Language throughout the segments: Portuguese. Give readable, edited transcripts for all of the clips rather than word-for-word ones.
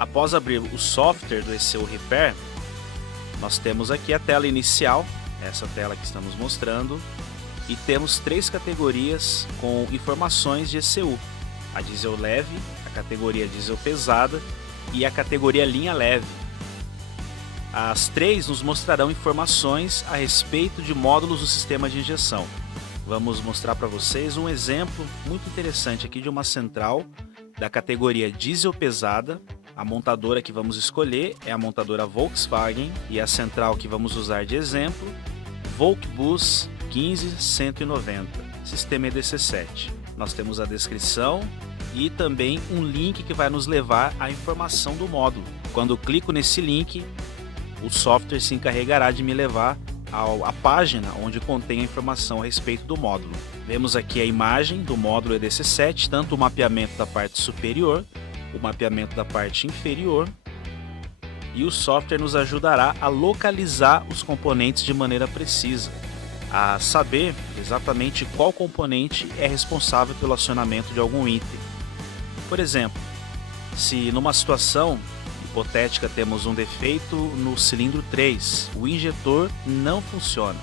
Após abrir o software do ECU Repair, nós temos aqui a tela inicial, essa tela que estamos mostrando, e temos 3 categorias com informações de ECU: a diesel leve, a categoria diesel pesada e a categoria linha leve. As 3 nos mostrarão informações a respeito de módulos do sistema de injeção. Vamos mostrar para vocês um exemplo muito interessante aqui de uma central da categoria diesel pesada. A montadora que vamos escolher é a montadora Volkswagen e a central que vamos usar de exemplo, Volksbus 15190, sistema EDC7. Nós temos a descrição e também um link que vai nos levar à informação do módulo. Quando eu clico nesse link, o software se encarregará de me levar à página onde contém a informação a respeito do módulo. Vemos aqui a imagem do módulo EDC7, tanto o mapeamento da parte superior, o mapeamento da parte inferior, e o software nos ajudará a localizar os componentes de maneira precisa, a saber exatamente qual componente é responsável pelo acionamento de algum item. Por exemplo, se numa situação hipotética temos um defeito no cilindro 3, o injetor não funciona,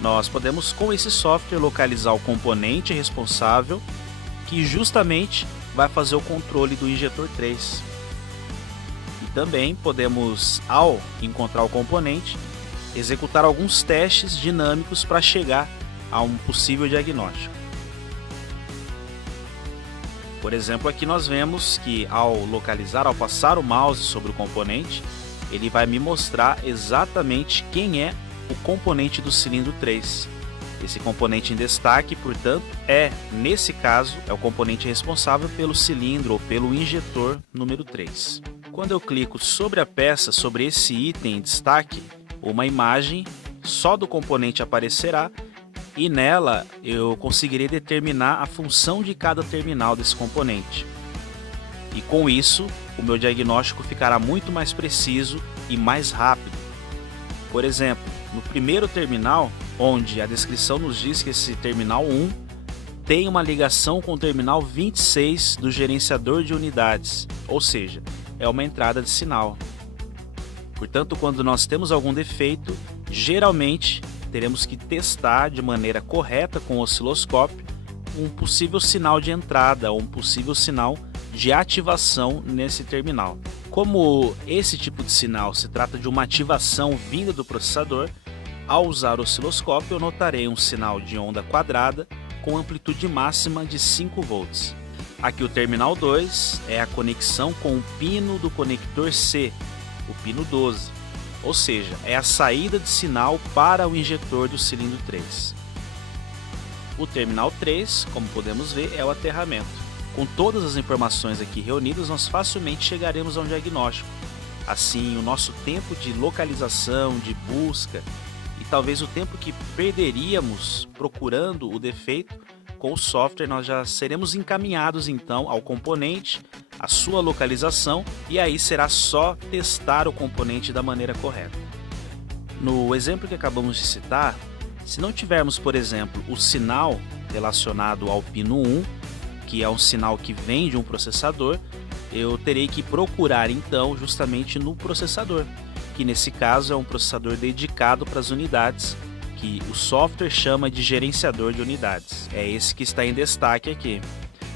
nós podemos com esse software localizar o componente responsável que justamente vai fazer o controle do injetor 3. E também podemos, ao encontrar o componente, executar alguns testes dinâmicos para chegar a um possível diagnóstico. Por exemplo, aqui nós vemos que ao localizar, ao passar o mouse sobre o componente, ele vai me mostrar exatamente quem é o componente do cilindro 3. Esse componente em destaque, portanto, nesse caso, é o componente responsável pelo cilindro ou pelo injetor número 3. Quando eu clico sobre a peça, sobre esse item em destaque, uma imagem só do componente aparecerá e nela eu conseguirei determinar a função de cada terminal desse componente. E com isso, o meu diagnóstico ficará muito mais preciso e mais rápido. Por exemplo, no primeiro terminal, onde a descrição nos diz que esse terminal 1 tem uma ligação com o terminal 26 do gerenciador de unidades, ou seja, é uma entrada de sinal. Portanto, quando nós temos algum defeito, geralmente teremos que testar de maneira correta com o osciloscópio um possível sinal de entrada ou um possível sinal de ativação nesse terminal. Como esse tipo de sinal se trata de uma ativação vinda do processador, ao usar o osciloscópio eu notarei um sinal de onda quadrada com amplitude máxima de 5 volts. Aqui o terminal 2 é a conexão com o pino do conector C, o pino 12, ou seja, é a saída de sinal para o injetor do cilindro 3. O terminal 3, como podemos ver, é o aterramento. Com todas as informações aqui reunidas, nós facilmente chegaremos a um diagnóstico. Assim, o nosso tempo de localização, de busca e talvez o tempo que perderíamos procurando o defeito, com o software nós já seremos encaminhados então ao componente, a sua localização, e aí será só testar o componente da maneira correta. No exemplo que acabamos de citar, se não tivermos, por exemplo, o sinal relacionado ao pino 1, que é um sinal que vem de um processador, eu terei que procurar então justamente no processador, que nesse caso é um processador dedicado para as unidades, que o software chama de gerenciador de unidades. É esse que está em destaque aqui.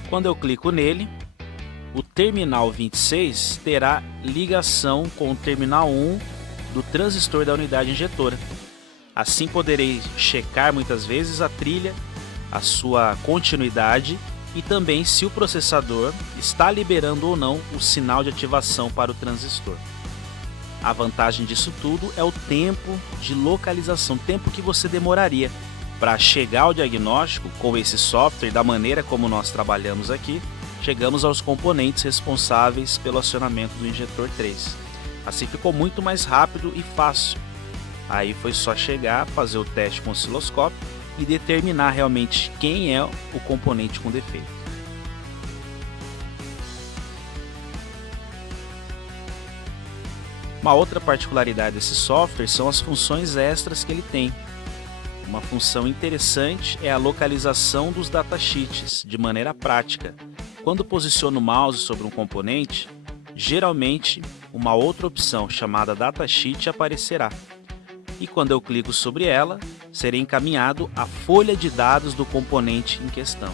Quando eu clico nele, o terminal 26 terá ligação com o terminal 1 do transistor da unidade injetora. Assim poderei checar muitas vezes a trilha, a sua continuidade e também se o processador está liberando ou não o sinal de ativação para o transistor. A vantagem disso tudo é o tempo de localização, tempo que você demoraria para chegar ao diagnóstico com esse software. Da maneira como nós trabalhamos aqui, chegamos aos componentes responsáveis pelo acionamento do injetor 3. Assim ficou muito mais rápido e fácil. Aí foi só chegar, fazer o teste com o osciloscópio e determinar realmente quem é o componente com defeito. Uma outra particularidade desse software são as funções extras que ele tem. Uma função interessante é a localização dos datasheets de maneira prática. Quando posiciono o mouse sobre um componente, geralmente uma outra opção chamada Datasheet aparecerá. E quando eu clico sobre ela, serei encaminhado à folha de dados do componente em questão.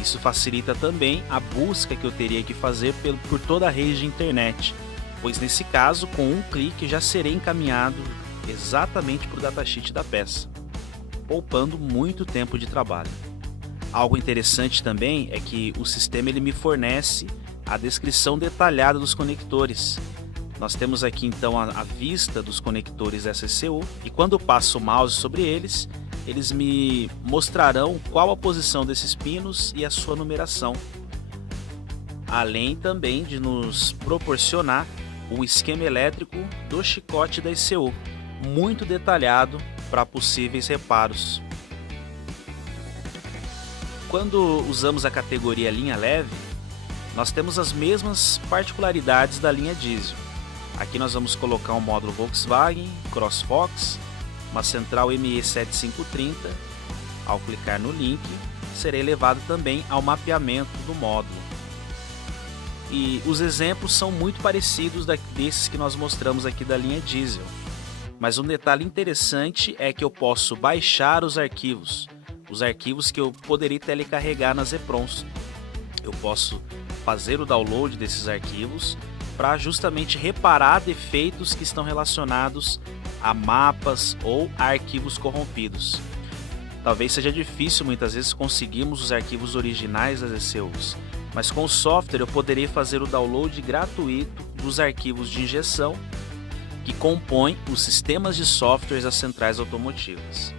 Isso facilita também a busca que eu teria que fazer por toda a rede de internet, pois nesse caso, com um clique já serei encaminhado exatamente para o datasheet da peça, poupando muito tempo de trabalho. Algo interessante também é que o sistema me fornece a descrição detalhada dos conectores. Nós temos aqui então a vista dos conectores SCU e quando eu passo o mouse sobre eles, eles me mostrarão qual a posição desses pinos e a sua numeração, além também de nos proporcionar o esquema elétrico do chicote da ECU, muito detalhado para possíveis reparos. Quando usamos a categoria linha leve, nós temos as mesmas particularidades da linha diesel. Aqui nós vamos colocar um módulo Volkswagen CrossFox, uma central ME7530. Ao clicar no link, serei levado também ao mapeamento do módulo. E os exemplos são muito parecidos desses que nós mostramos aqui da linha diesel. Mas um detalhe interessante é que eu posso baixar os arquivos que eu poderia telecarregar nas EPROMs. Eu posso fazer o download desses arquivos para justamente reparar defeitos que estão relacionados a mapas ou a arquivos corrompidos. Talvez seja difícil muitas vezes conseguirmos os arquivos originais das ECUs, mas com o software eu poderia fazer o download gratuito dos arquivos de injeção que compõem os sistemas de softwares das centrais automotivas.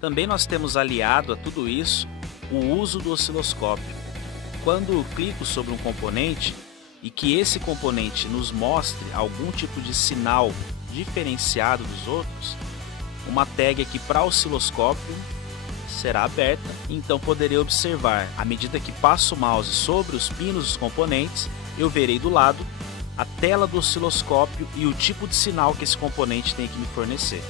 Também nós temos aliado a tudo isso o uso do osciloscópio. Quando clico sobre um componente e que esse componente nos mostre algum tipo de sinal diferenciado dos outros, uma tag aqui para osciloscópio será aberta, então poderei observar, à medida que passo o mouse sobre os pinos dos componentes, eu verei do lado a tela do osciloscópio e o tipo de sinal que esse componente tem que me fornecer.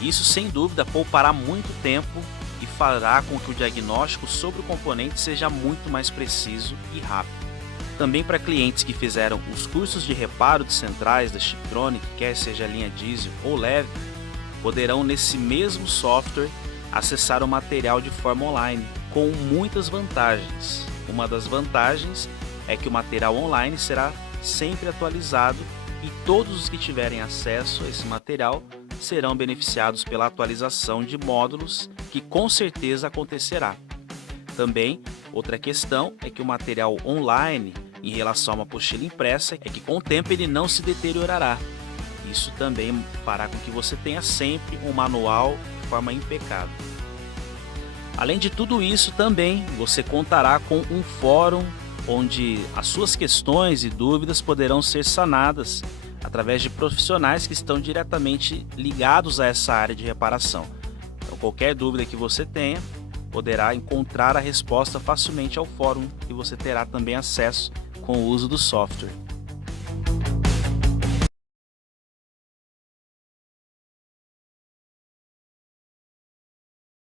Isso sem dúvida poupará muito tempo e fará com que o diagnóstico sobre o componente seja muito mais preciso e rápido. Também para clientes que fizeram os cursos de reparo de centrais da Chiptronic, quer seja linha diesel ou leve, poderão nesse mesmo software acessar o material de forma online, com muitas vantagens. Uma das vantagens é que o material online será sempre atualizado e todos os que tiverem acesso a esse material serão beneficiados pela atualização de módulos, que com certeza acontecerá. Também, outra questão é que o material online, em relação a uma apostila impressa, é que com o tempo ele não se deteriorará. Isso também fará com que você tenha sempre um manual de forma impecável. Além de tudo isso, também você contará com um fórum onde as suas questões e dúvidas poderão ser sanadas através de profissionais que estão diretamente ligados a essa área de reparação. Então, qualquer dúvida que você tenha, poderá encontrar a resposta facilmente ao fórum, e você terá também acesso com o uso do software.